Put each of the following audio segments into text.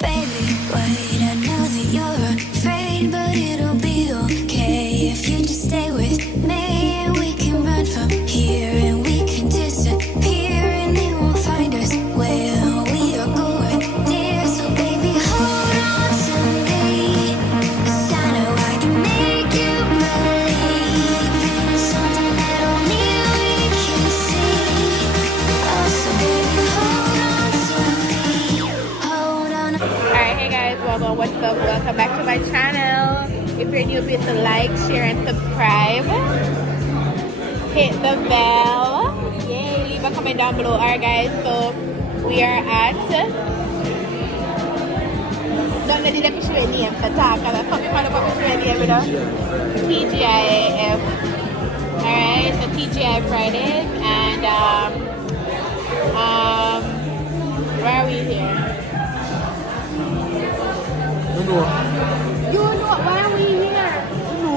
Baby, wait, I know that you're afraid, but it'll be okay if you just stay with me. And we can run from here and we can disappear, and they won't find us where we are going, dear. So baby, hold on to me, 'cause I know I can make you believe in something that only we can see. Oh, so baby, hold on to me, hold on. Alright, hey guys, well, what's up? Welcome back to my channel. If you're new, please like, share, and subscribe. Hit the bell. Yay, leave a comment down below. Alright guys, so we are at don't know the official name to talk about. Come on, the official name, you know? TGIF. Alright, so TGI Fridays, and where are we here? No. You know why are we here? No.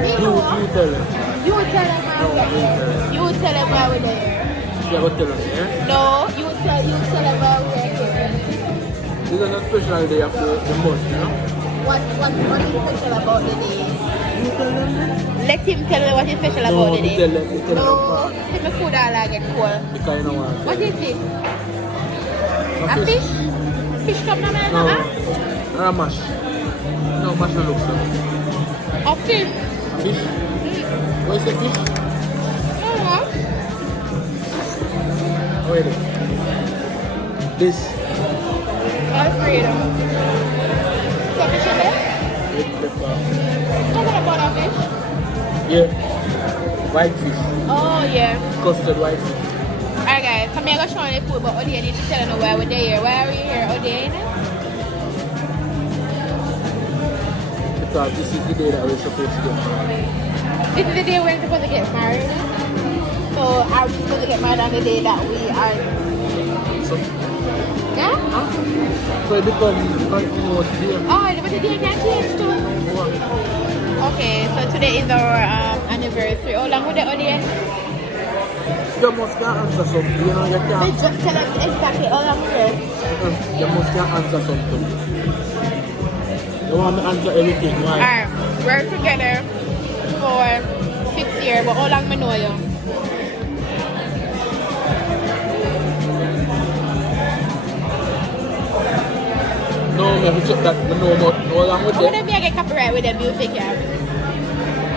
We You know. tell them. You tell them why we're here. You tell them why we're there. Yeah, but tell them, yeah? No, you tell them why we're here. This is a special day of the month, you know? What is special about the day? You tell them that? Let him tell me what is special No, about the you day. tell them, you tell them No, apart. see my food all I get cold. Because you know what? What is this? A A fish? Fish come from my No. mouth? Or a mash. No, mash no looks like. A fish? Fish? Where's the fish? Where is it? This. Alfredo. So fish in there? Red pepper. Talking about a fish? Yeah. White fish. Oh yeah. Custard white fish. Alright guys, so I'm going to show you the food, but Odie need to tell you why we're here. Why are we here, Odie? Because this is the day that we're supposed to get married. This is the day we're supposed to get married. So are we supposed to get married on the day that we are? So, Yeah? so it becomes continuous day. Oh, but the day can change too. Okay, so today is our anniversary. How long would the audience? You must can answer something, you know, you They can't. just tell us exactly how long we're. You must can answer something. You want me to answer everything, why? Alright, we're together for 6 years, but how long we know you? No, me have to check that, I know about how long with How them. would I get copyright with the music, yeah?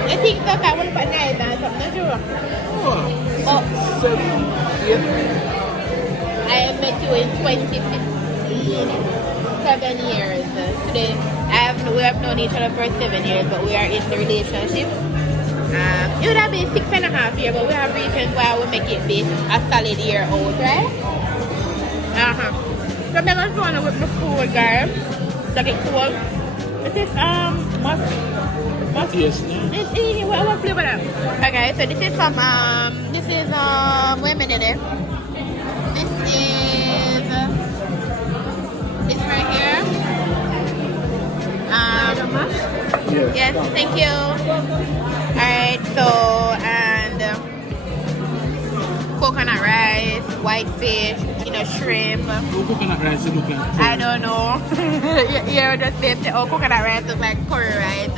I think so, I want to put nice and something, sure. Oh, 7, 8. I met you in 2015. 7 years. Today, we have known each other for 7 years, but we are in the relationship. It would have been 6.5 years, but we have reasons why we make it be a solid year old, right? So I'm going to go on with my food, guys. So get cool. This is must. Yes. What flavor that? Okay, so this is from wait a minute there. This is this right here. Yes, thank you. Alright, so and coconut rice, white fish, shrimp. No coconut rice, you look like. I don't know. You're just saying, oh, coconut rice looks like curry rice.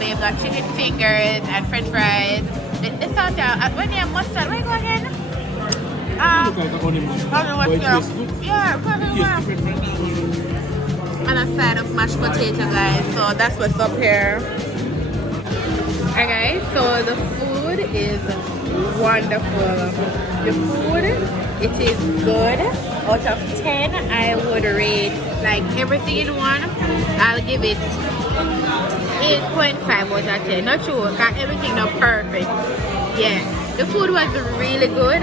We've got chicken fingers and french fries. It's out there. When you have mustard, where you go again? Look like a honey mustard. But it tastes good. Yeah, It tastes different from that one. and a side of mashed potato, guys. So that's what's up here. Alright guys, so the food is wonderful. The food, it is good. Out of 10, I would rate like everything in one. I'll give it 8.5 out of 10. Not sure, because everything not perfect. Yeah, the food was really good.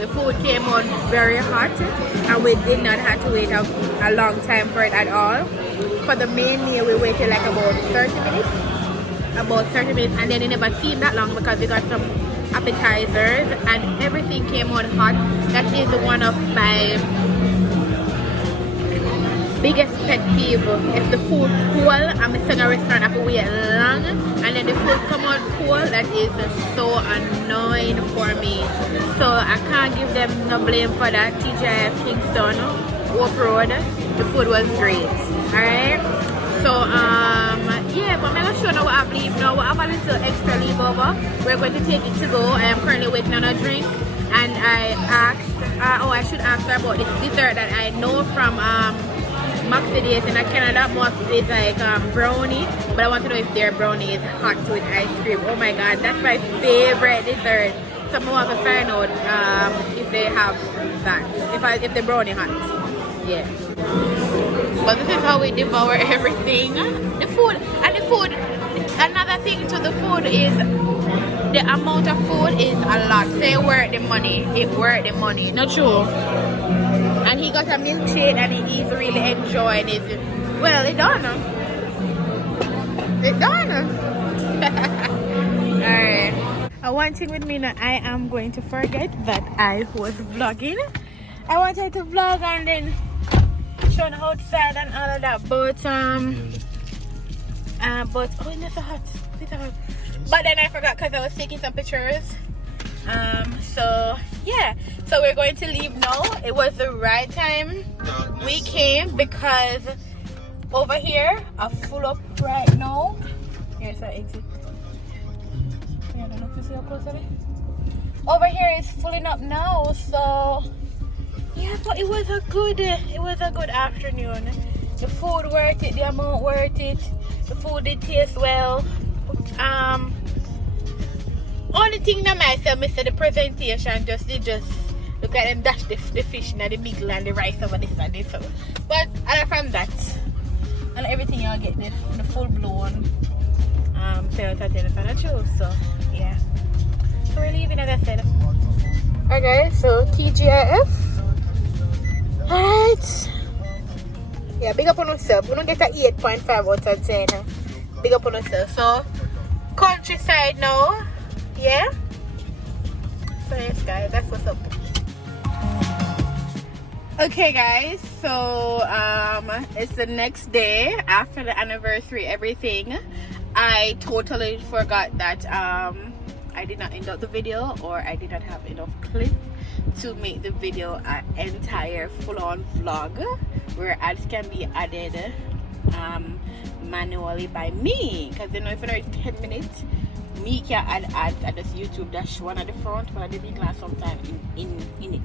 The food came out very hot, and we did not have to wait a long time for it at all. For the main meal, we waited like about 30 minutes. And then it never seemed that long because we got some appetizers and everything came out hot. That is one of my biggest pet peeve. If the food cool, I'm in a restaurant, I have to wait long, and then the food come out cool, that is so annoying for me. So I can't give them no blame for that. TGIF Kingston, Hope Road. The food was great. Alright? So, yeah, but I'm gonna show you what I've leave now. We have a little extra leave over. We're going to take it to go. I am currently waiting on a drink. And I asked, I should ask her about this dessert that I know from Maxidies in Canada. Most is like brownie. But I want to know if their brownie is hot with ice cream. Oh my god, that's my favorite dessert. So I want to find out if they have that. If the brownie hot. Yeah. But this is how we devour everything. The food, another thing to the food is the amount of food is a lot. Say worth the money. It worth the money. Not true. And he got a milkshake and he's really enjoying it. Well, it done. It done. Alright. One thing with me now, I am going to forget that I was vlogging. I wanted to vlog and then showing outside and all of that, but oh, it's so hot. It's so hot. But then I forgot because I was taking some pictures. So yeah, so we're going to leave now. It was the right time we came because over here are full up right now. Here's our exit. Yeah, I don't know if you see how close it is. Over here is filling up now, so yeah, but it was a good afternoon. The food worth it, the amount worth it. The food did taste well. Only thing that myself missed the presentation, just look at them dash the fish and the meal and the rice over this and this. But other from that, and everything y'all get the full blown 10 out of 10 financial. So yeah. So we're leaving, as I said. Okay, so TGIF. Alright. Yeah, big up on yourself. We don't get an 8.5 out of 10. Big up on yourself. So countryside now. Yeah. So yes guys, that's what's up. Okay guys, so it's the next day after the anniversary, everything. I totally forgot that I did not end up the video, or I did not have enough clip to make the video an entire full-on vlog where ads can be added manually by me, because you know if it's 10 minutes me can add ads at this YouTube dash one at the front, one at the big glass sometime in it.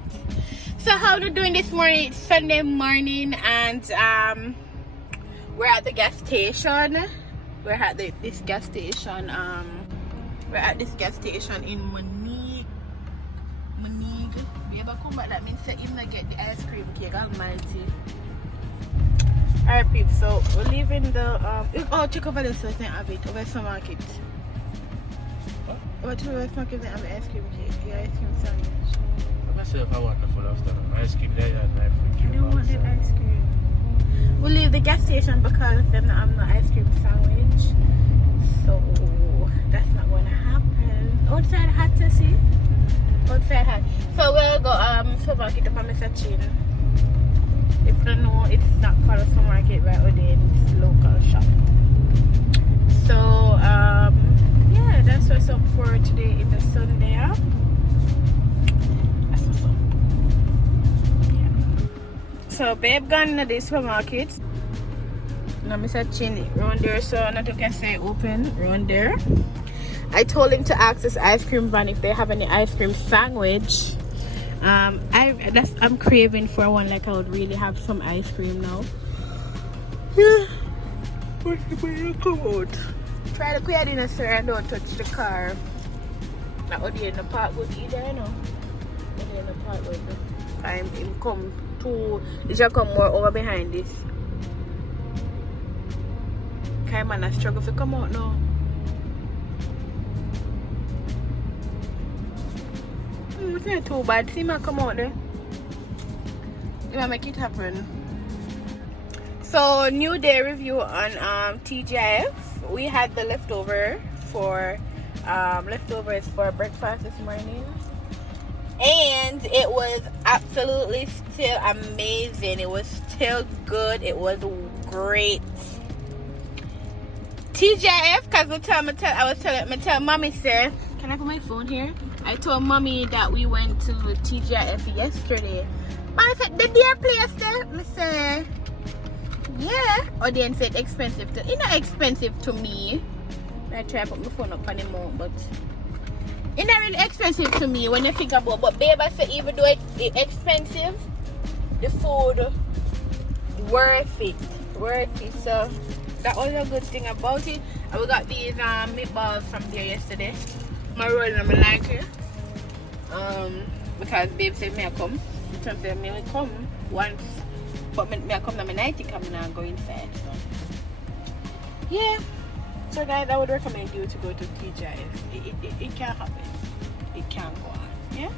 So how we're doing this morning? It's Sunday morning and we're at the gas station. We're at this gas station. We're at this gas station in Monique. We ever come back, that means that even get the ice cream cake, almighty. Alright peeps, so we're leaving the oh, check over there so I can have it over some market. Over to the market and have the ice cream cake, the ice cream sandwich. Myself, I want the full after ice cream there and I don't want the ice cream. We'll leave the gas station because then I'm not ice cream sandwich. So that's not gonna happen. Outside hot to see. Outside hot. So we'll go supermarket up on Mr. Chin. If you know, it's not called a supermarket right within, it's local shop. So yeah, that's what's up for today in the Sunday. That's what's up. Yeah. So babe gone to the supermarket. Now Mr. Chin around there, so not you can say open around there. I told him to ask this ice cream van if they have any ice cream sandwich. I'm craving for one, like I would really have some ice cream now. Yeah. Come out. Try to clear dinner, sir, and don't touch the car. Not out there in the park good either, you know. Out there in the park good. Time him come to, he shall come more over behind this. Kind man, I struggle to come out now. It's not too bad. See me come out there. You wanna make it happen. So new day review on TGIF. We had the leftovers for breakfast this morning, and it was absolutely still amazing. It was still good. It was great. TGIF, because I was telling mommy, sir, can I put my phone here? I told mommy that we went to TGIF yesterday. But I said the dear place there. Me say, yeah. Audience said expensive to. It's not expensive to me. I try to put my phone up anymore, but it's not really expensive to me when you think about. But babe, I said even though it's expensive, the food worth it. So that was a good thing about it. And we got these meatballs from there yesterday. My roll and I like it. Because babe said me I come. She said me will come once. But me I come to my night and I'm not go inside. So yeah. So guys, I would recommend you to go to TGIF. It can happen. It can go on. Yeah?